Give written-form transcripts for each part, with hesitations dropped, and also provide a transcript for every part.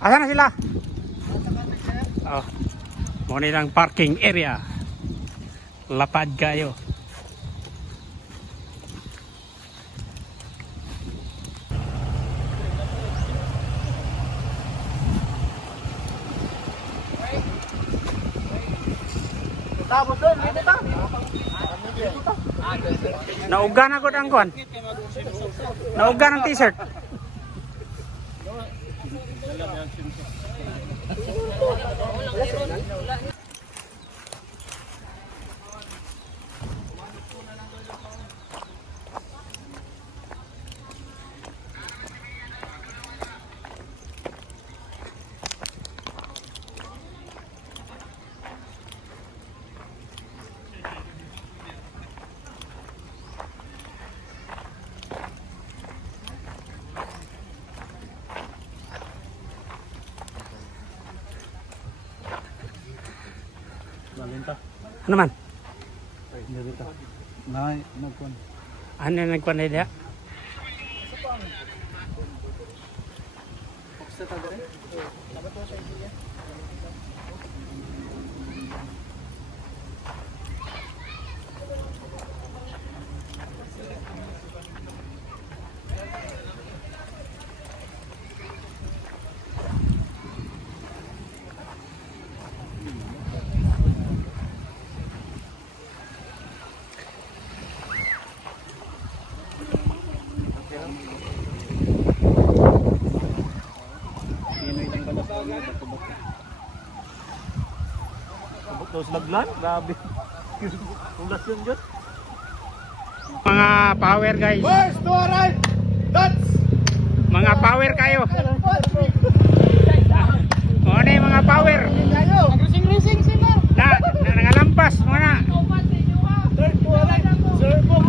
Asa na sila? Oh. Muna nilang parking area. Lapad kayo. Tapos doon, dito ta. Naugan ako ang kuan. Naugan ang t-shirt. Ano man? Ano na nagkuhan na dia? Tapos laglan, grabe. Tulas yun dyan. Mga power guys. First to arrive, that's Mga power kayo. O ano yung mga power? Racing sila. Nangalampas mga. Third to arrive, servo.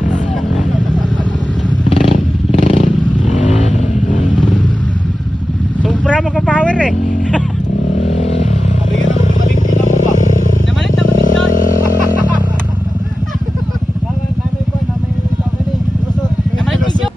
Sobra mo ka power eh. Kabigyan ako, maling tina mo ba? Namalit na kami doon. Namalit ko siya.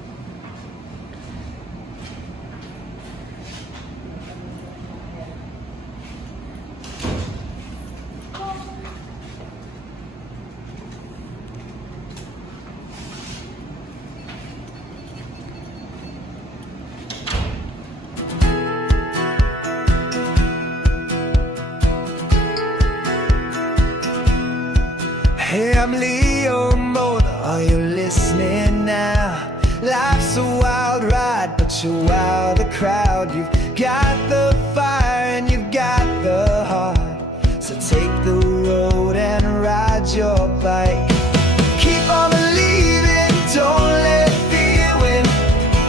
Hey, I'm Leo Mona, are you listening now? Life's a wild ride, but you're wild the crowd. You've got the fire and you've got the heart. So take the road and ride your bike. Keep on believing, don't let fear win.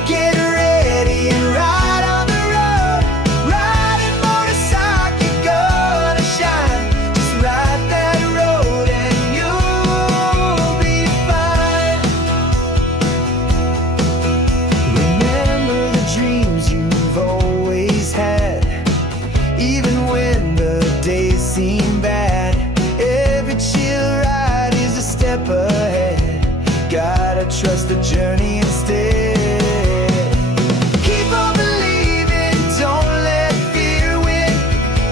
Get ready and ride on the road. Riding motorcycle, you're gonna shine. Just ride that road and you'll be fine. Remember the dreams you've always had, even when the days seem bad. Every chill ride is a step ahead. Gotta trust the journey instead. Keep on believing, don't let fear win.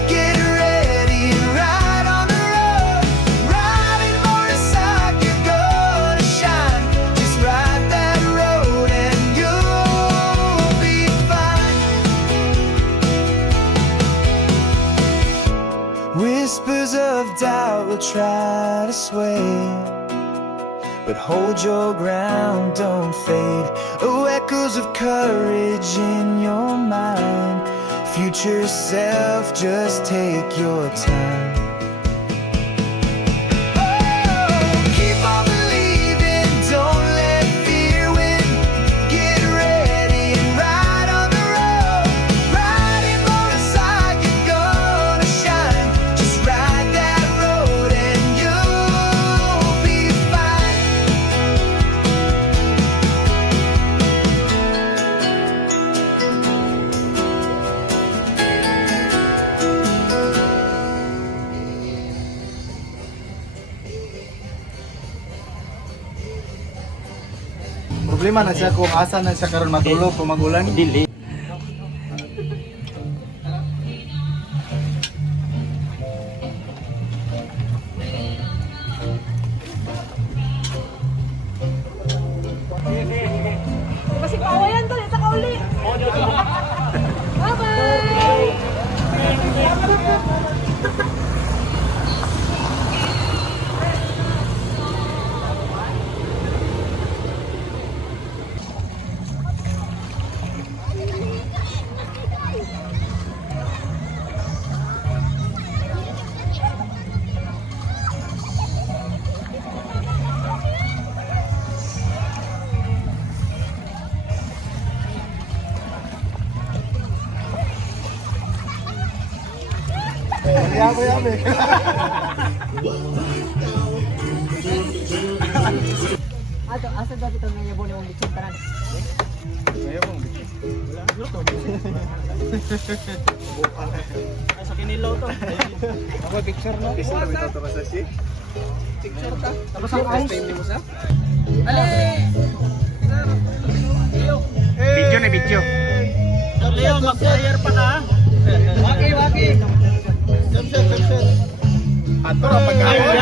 Get ready and ride on the road. Riding motorcycle, you're gonna shine. Just ride that road and you'll be fine. Whispers of doubt will try to sway, but hold your ground, don't fade. Oh, echoes of courage in your mind. Future self, just take your time. Oh, keep on believing, don't let fear win. Get ready and ride on the road. Riding motorcycle, you're gonna shine. Just ride that road and you'll be fine. Problema na siya kung asa na siya karon matulog kung magulan. Dili. Ato, asa dapat ito nga yabon yung lechon tanan? Ay, sa kinilaw to. Ako picture no? Picture ka? Tapos ang angst. Ale! Video na video. Leo, mag-player pa ka. Waki, waki. Ato ang pagkaon.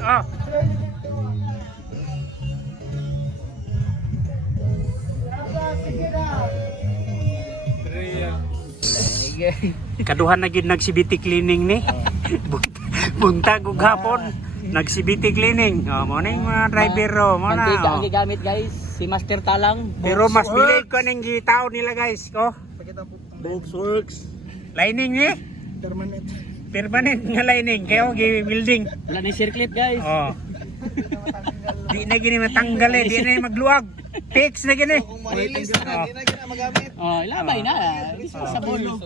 Oh. Kaduhan na gid nagsibiti cleaning ni. Buntag ug hapon nagsibiti cleaning. Oh, mo ning mga driver ro, mo na. Mantika ang Oh. gigamit guys, si Master Talang. Pero mas bilig ko ning gitao nila guys. Oh, Bob's Works. lining ni. Permanent nga lining kayo gi-building. Wala ni circlet guys. Oh. Di na gini matanggal eh, di na magluwag. Fix na gini. Oh, ilabay na. Sa bolo.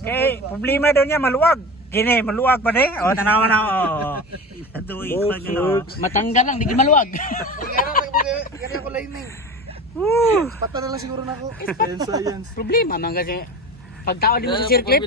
Okay, problema daw niya maluwag. Gini, maluwag pa de. O, tanawa na. O, tuwing pa gano. Matanggal lang, di maluwag. Woo! Problema man kasi pagtao din mo sa circlet.